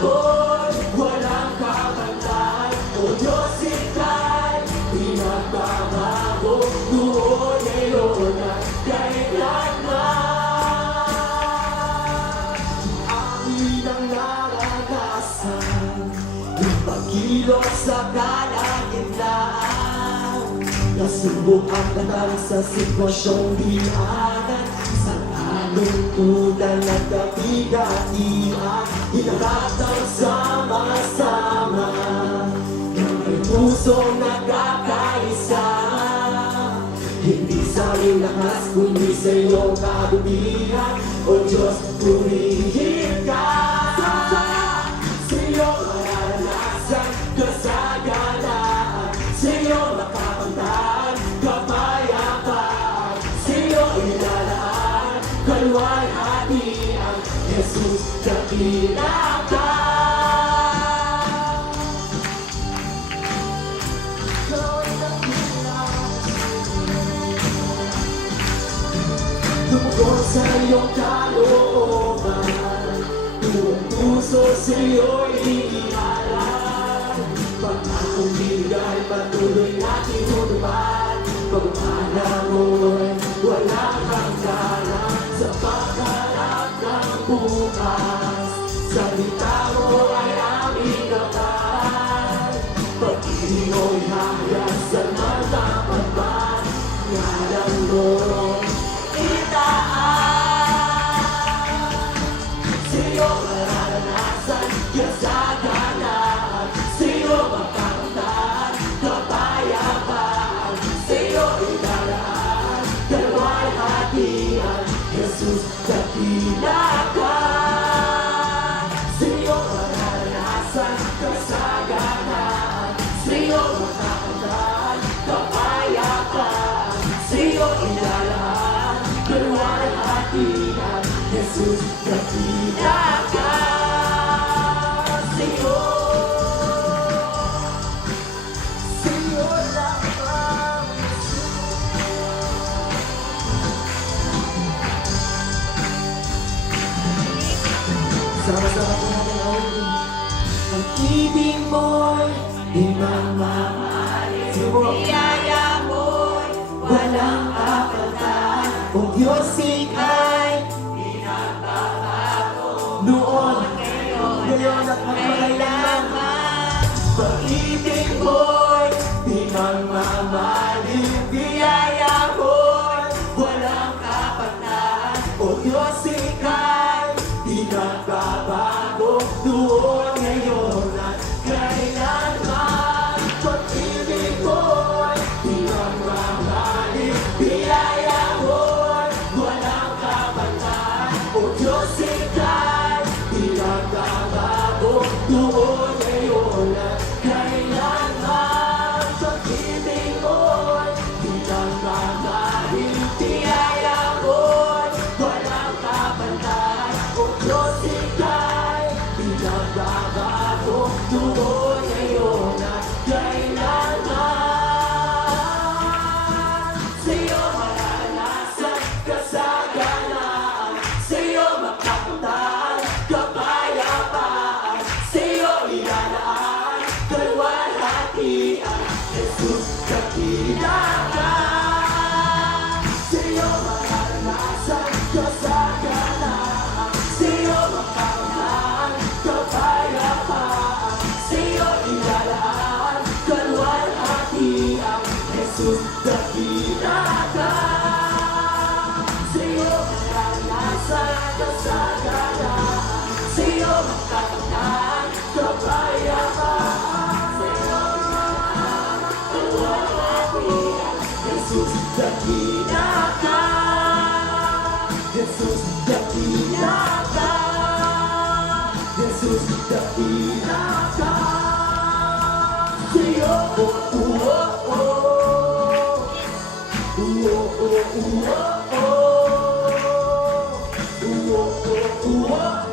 ako'y walang kapantay. O Diyos, ika'y pinagbabago noon, ngayon at kailanman. Amin ang naranasan, yung pagkilos sa kalagitnaan. Nasubukan ka lang sa sitwasyong dianan, sa kalungkutan at kabigatian. Hinarap ang sama-sama ng may pusong nagkakaisa. Hindi sa aming lakas, kundi sa iyong kabutihan. O Diyos, pumihit ka. Sa iyong maranasan, kasaganaan. Sa iyong makapagtaan, kapayapaan. Sa iyong ilalaan, kaluwalhatian. Jesus, dakila ka. Tungkol sa iyong kalooban, tuwang puso sa iyo'y iihalan. Pangakong bigay, patuloy natin tutupad. Pagmana mo'y walang hangganan sa pagharap ng bukas. Salita mo ay aming kapal. Pag-ibig mo'y hayag sa matapat man. Ngalan mo sa'yo mararanasan, kasaganaan. Sa'yo magkakamtan, kapayapaan. Sa'yo idaraan, kaluwalhatian. Jesus, dakila ka. Sa'yo mararanasan, kasaganaan. Sa'yo magkakamtan, kapayapaan. Sa'yo idaraan, kaluwalhatian. Jesus, dakila ka. Sa'yo, sa'yo lamang. Sama-sama po natin awin. Ang ibig mo'y di mamahalin. Biyaya mo'y walang kapantay. O Diyos, ika'y noon, ngayon at magkailanman. Pag-ibig mo'y di magmamahalin. Biyaya mo'y walang kapantay. O Diyos, ika'y di nagbabago noon, ngayon at kailanman. Pag-ibig mo'y di magmamahalin. Biyaya mo'y walang kapantay. O Diyos, ika'y pinagbabago noon, ngayon at kailanman. Pag-ibig mo'y pinagmamahalin. Biyaya mo'y walang kapantay. O Diyos, ika'y pinagbabago noon, ngayon at kailanman. Sa'yo mararanasan, kasaganaan. Sa'yo makakamtan, kapayapaan. Sa'yo ilalaan, kaluwalhatian. Jesus, dakila ka. Sa'yo mararanasan, kasaganaan. Sa'yo makakamtan, kapayapaan. Sa'yo ilalaan, kaluwalhatian. Jesus, dakila ka. Sa'yo mararanasan, kasaganaan. Sa'yo makakamtan, kapayapaan. Sa'yo ilalaan, kaluwalhatian. Jesus, dakila ka. Jesus, dakila ka. Jesus, dakila ka. Sa'yo, oh, oh, oh. Oh, oh, oh, oh, oh. Oh, oh, oh, oh.